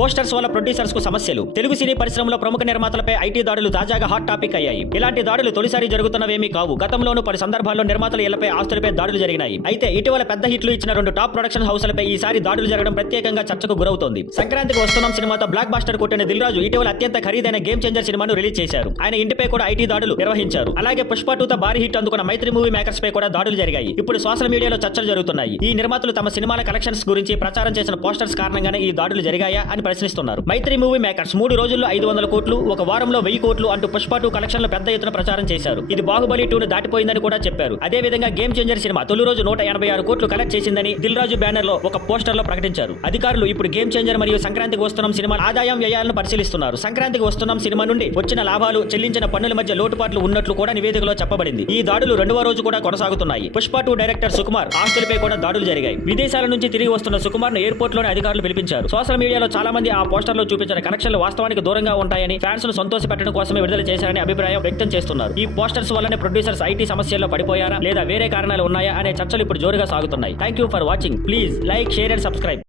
Posters వల్ల producers కు సమస్యలు. తెలుగు సినీ పరిశ్రమలో ప్రముఖ నిర్మాతలపై ఐటీ దాడులు తాజాగా హాట్ టాపిక్ అయ్యాయి. ఇలాంటి దాడులు తొలిసారి జరుగుతున్నవేమీ కావు. గతంలోనూ పలు సందర్భాల్లో నిర్మాతల ఇళ్లపై, ఆస్తులపై దాడులు జరిగినాయి. అయితే ఇటీవల పెద్ద హిట్లు ఇచ్చిన 2 టాప్ ప్రొడక్షన్ హౌస్లపై ఈసారి దాడులు జరగడం ప్రత్యేకంగా చర్చకు గురవుతోంది. సంక్రాంతికి వస్తున్నాం సినిమాతో బ్లాక్ బాస్టర్ కొట్టిన దిల్ రాజు ఇటీవల అత్యంత ఖరీదైన గేమ్ చేంజర్ సినిమాను రిలీజ్ చేశారు. ఆయన ఇంటిపై కూడా ఐటీ దాడులు నిర్వహించారు. అలాగే పుష్ప 2 తో భారీ హిట్ అందుకున్న మైత్రి మూవీ మేకర్స్ పై కూడా దాడులు జరిగాయి. ఇప్పుడు సోషల్ మీడియాలో చర్చలు జరుగుతున్నాయి. ఈ నిర్మాతలు తమ సినిమాల కలెక్షన్స్ గురించి ప్రచారం చేసిన పోస్టర్స్ కారణంగానే ఈ దాడులు జరిగాయా అని ప్రశ్నిస్తున్నారు. మైత్రి మూవీ మేకర్స్ 3 రోజుల్లో 500 కోట్లు, ఒక వారంలో 1000 కోట్లు అంటూ పుష్ప 2 కలెక్షన్లు పెద్ద ఎత్తున ప్రచారం చేశారు. ఇది బాహుబలి 2ను దాటిపోయిందని కూడా చెప్పారు. అదే విధంగా గేమ్ చేంజర్ సినిమా తొలి రోజు 186 కోట్లు కలెక్ట్ చేసిందని దిల్ రాజు బ్యానర్ లో ఒక పోస్టర్ లో ప్రకటించారు. అధికారులు ఇప్పుడు గేమ్ చేంజర్ మరియు సంక్రాంతికి వస్తున్నాం సినిమా ఆదాయం వ్యయాలను పరిశీలిస్తున్నారు. సంక్రాంతికి వస్తున్నాం సినిమా నుండి వచ్చిన లాభాలు, చెల్లించిన పన్నుల మధ్య లోటుపాట్లు ఉన్నట్లు కూడా నివేదికలో చెప్పబడింది. ఈ దాడులు 2వ రోజు కూడా కొనసాగుతున్నాయి. పుష్ప 2 డైరెక్టర్ సుకుమార్ ఆస్తులపై కూడా దాడులు జరిగాయి. విదేశాల నుంచి తిరిగి వస్తున్న సుకుమార్ ను ఎయిర్పోర్ట్ లోని అధికారులు పిలిపించారు. సోషల్ మీడియాలో చాలా మంది ఆ పోస్టర్ లో చూపించిన కనెక్షన్లు వాస్తవానికి దూరంగా ఉంటాయని, ఫ్యాన్స్ ను సంతోషపెట్టడం కోసమే విడుదల చేశారని అభిప్రాయం వ్యక్తం చేస్తున్నారు. ఈ పోస్టర్స్ వల్లనే ప్రొడ్యూసర్స్ ఐటీ సమస్యల్లో పడిపోయారా లేదా వేరే కారణాలు ఉన్నాయా అనే చర్చలు ఇప్పుడు జోరుగా సాగుతున్నాయి. Thank you for watching. Please like, share and subscribe.